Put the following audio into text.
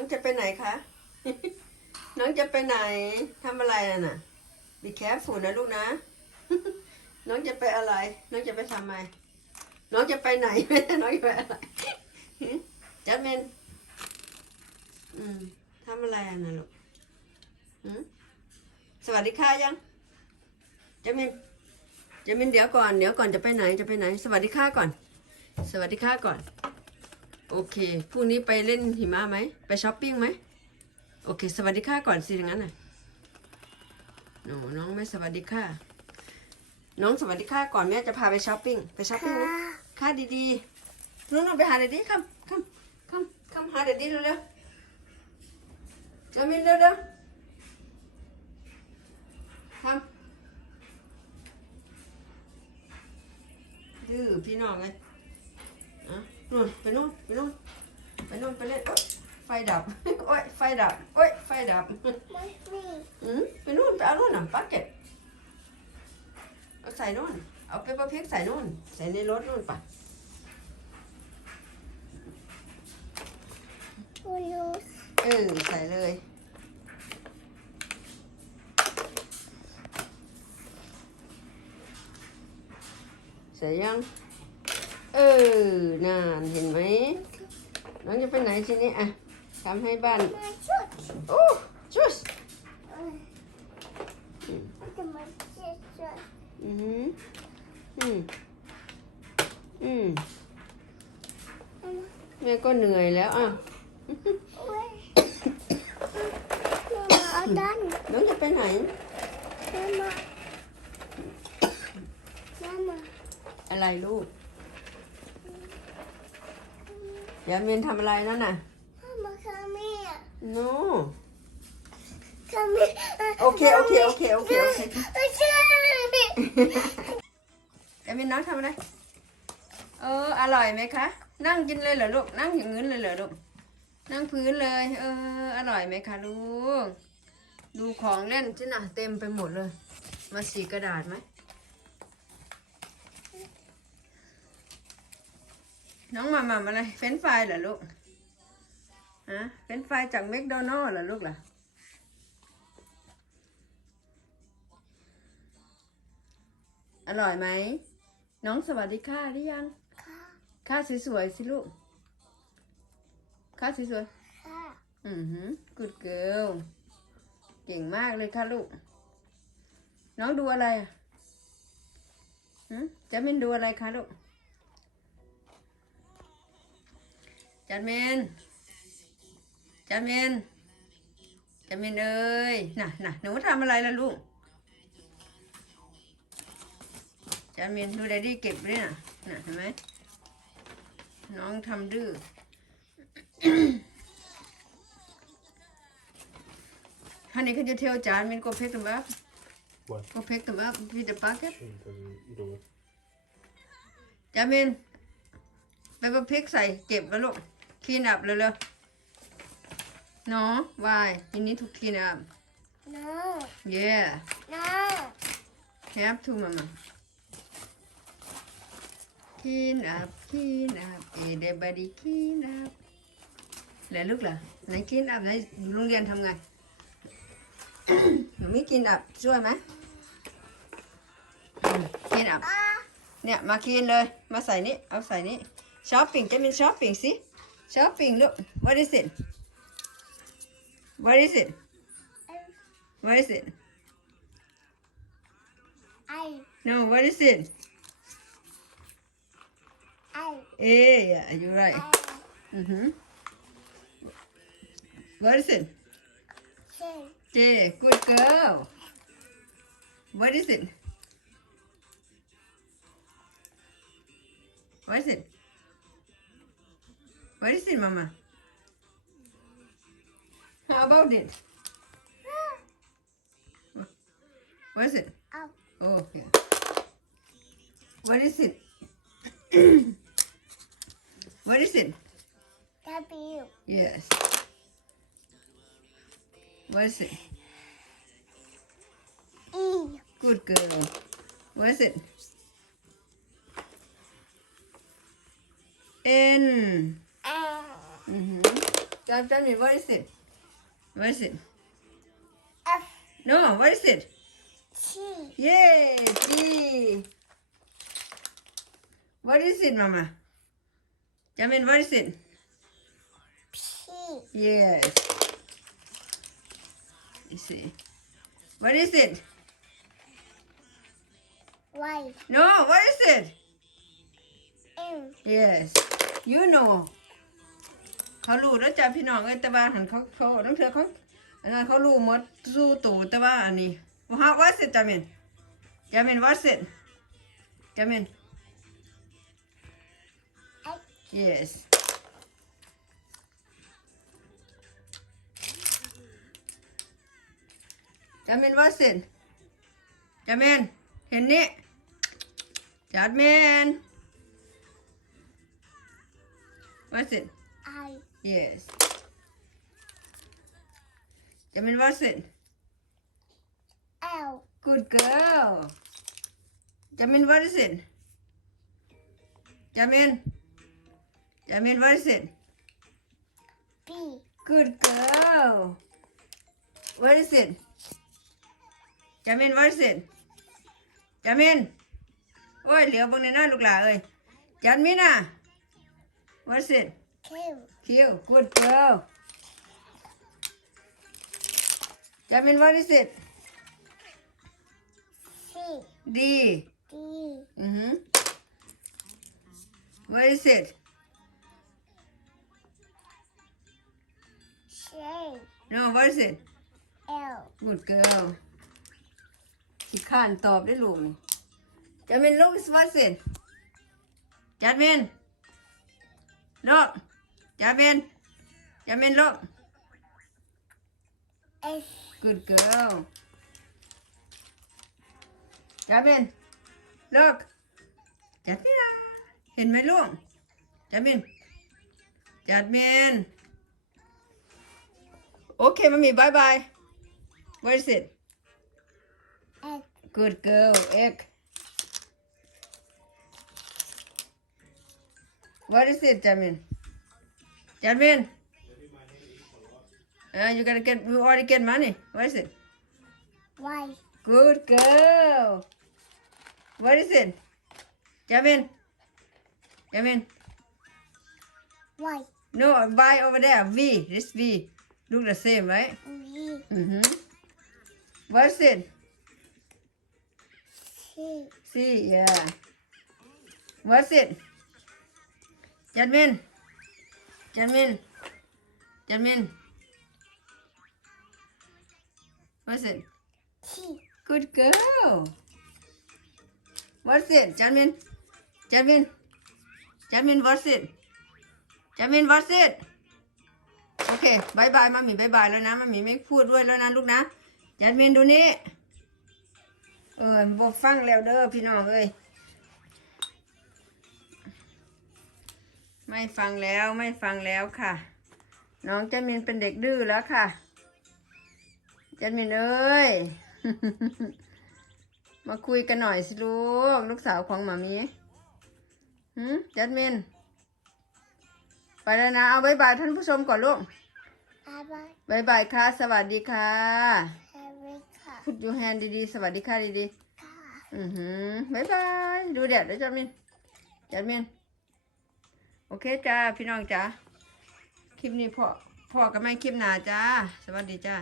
องจะไปไหนคะ น้องจะไปไหนทำอะไรน่ะน่ะบีแคฟฟูนะลูกนะ น้องจะไปอะไร น้องจะไปทำไม น้องจะไปไหน น้องจะไปอะไรจัดเมนอืมทำอะไรอะลูกหืมสวัสดีค่ะยังจัดเมนจัดเมนเดี๋ยวก่อนเดี๋ยวก่อนจะไปไหนจะไปไหน สวัสดีค่ะก่อน สวัสดีค่ะก่อน โอเคพรุ่งนี้ไปเล่นหิมะไหม ไปช้อปปิ้งไหม โอเค สวัสดีค่ะก่อนสิอย่างนั้นน่ะโนน้องไม่สวัสดีค่ะ น้องสวัสดีค่ะก่อนแม่จะพาไปช้อปปิ้ง ไปช้อปปิ้งนะค่ะดีๆน้องๆไปหาเด็ดดี้คำคำคำคำหาเด็ดดี้เร็วๆจามินเร็วๆคำดื้อพี่น้องไงอะ นู่นไปนู่นไปนู่นไปนู่นไปเล่นไฟดับโอ๊ยไฟดับโอ๊ยไฟดับไม่มีอืมไปนู่นไปเอานู่นน่ะปักเก็ตเอาใส่นู่นเอาเปเปอร์พริกใส่นู่นใส่ในรถนู่นปะเออใส่เลยใส่ยัง เออนานเห็นไหมน้องจะไปไหนทีนี้อะทำให้บ้านมาชุดโอ้จุสจะมาชุดชุดอืมอืมอืมแม่ก็เหนื่อยแล้วอะโอ้ยมาเอาดันน้องจะไปไหนมามามามาอะไรลูก เดี๋ยวเมนทำอะไรนั่นน่ะมาคาเมีย no คาเมียโอเคโอเคโอเคโอเคโอเคใช่เดี๋ยวเมนน้องทำอะไร เอออร่อยไหมคะ นั่งกินเลยเหรอลูก นั่งอย่างนี้เลยเหรอลูก นั่งพื้นเลย เออ อร่อยไหมคะลูก ดูของเล่นที่น่ะเต็มไปหมดเลย มาสีกระดาษไหม น้องมามาอะไร เฟรนช์ฟรายเหรอลูก ฮะ เฟรนช์ฟรายจากแมคโดนัลล์เหรอลูกล่ะอร่อยไหม น้องสวัสดีค่ะหรือยัง ค่ะ ค่าสวยๆสิลูก ค่าสวยค่ะๆอือหือ good girl เก่งมากเลยค่ะลูก น้องดูอะไรอะหืมจะมินดูอะไรคะลูก จันเมนจันเมนจันเมนเอ้ยน่ะน่ะหนูทำอะไรล่ะลูกจันเมนดูแดดดี้เก็บด้วยน่ะน่ะเห็นไหมน้องทำดื้อ Honey, could you tell Jasmine go pick them up? What? Go pick them up with the bucket? She doesn't do it. Jasmine, ไปเอาพริกใส่เก็บแล้วลูก clean up เร็วๆ No why you need to clean up no yeah no have to mama clean up clean up everybody clean up แล้วลูกล่ะไหน clean up ไหนอยู่โรงเรียนทำไงหนูไม่กินอับช่วยไหมอืมกินอับอะเนี่ยมากินเลย มาใส่นี่เอาใส่นี่ช้อปปิ้งจะเป็นช้อปปิ้งสิ ช้อปปิ้งลูก what is it what is it what is it ไอ no what is it ไอเอ้ย yeah you right ไออือหือ what is it เช่น J good girl what is it what is it What is it, Mama? How about it? What is it? Oh. oh okay. What is it? what is it? W. Yes. What is it? E. Good girl. What is it? N. Mm-hmm. Tell, tell me, what is it? What is it? F No, what is it? T Yay! T. What is it, Mama? Jamin, what is it? P Yes. You see. What is it? Y No, what is it? M Yes. You know. เขารู้แล้วจ้าพี่น้องเอ้ยแต่ว่าหันเขาเขาต้องเธอเขาอันนั้นเขารู้หมดสู้ตู่แต่ว่าอันนี้ว่าว่าเสิจจามินจามินว่าเสิจจามิน yes จามินว่าเสิจจามินเห็นนี่จัดมินว่าเสิ I Yes. Jamin, what's it? L Good girl. Jamin, what is it? Jamin. Jamin, what is it? B Good girl. What is it? Jamin, what is it? Jamin. โอ้ยเหลียวเบังในหน้าลูกหลาเอ้ยจันมิน่ะ What's it? Q Cute. Good girl. Jamin, what is it? C D. D Mm-hmm. What is it? J No, what is it? L Good girl. ที่ข้านตอบได้ลูกนี่จัดมิน look is what's it จัดมิน look จั ดมินจัดมิน look S good girl จัดมิน look จัดมินอะเห็นไหมลูกจัดมินจัดมินโอเคมัมมี่บายบาย what is it X Good girl, egg. What is it, Jamin? Jamin? Uh, you gotta get, you already get money. What is it? Why? Good girl. What is it? Jamin? Jamin? Why? No, buy over there. V. This V. Look the same, right? V Mm-hmm. What's it? C See, yeah. What's it? Jasmine. เจมิน เจมินว่าสิ it? Tea. Good girl. What's it, Jasmine? Jasmine? Jasmine, what's it? Jasmine, what's it? โอเคบายบายมามีบายบายแล้วนะมามีไม่พูดด้วยแล้วนะลูกนะ จัดเมนดูนี้ เออบอกฟังแล้วเด้อพี่น้องเอ้ย ไม่ฟังแล้วไม่ฟังแล้วค่ะ น้องจันมินเป็นเด็กดื้อแล้วค่ะจันมินเอ้ย มาคุยกันหน่อยสิลูกลูกสาวของหมามีหืมจันมิน ไปแล้วนะ เอาบายบายท่านผู้ชมก่อนลูก Bye bye บายบายค่ะ สวัสดีค่ะ Erica พุดยูแฮนดีๆ สวัสดีค่ะดีๆ Ka อือหือบายบาย ดูแดดด้วยจัดมินจัดมิน โอเคจ้าพี่น้องจ้าคลิปนี้พอพอกับแม่คลิปหนาจ้า สวัสดีจ้า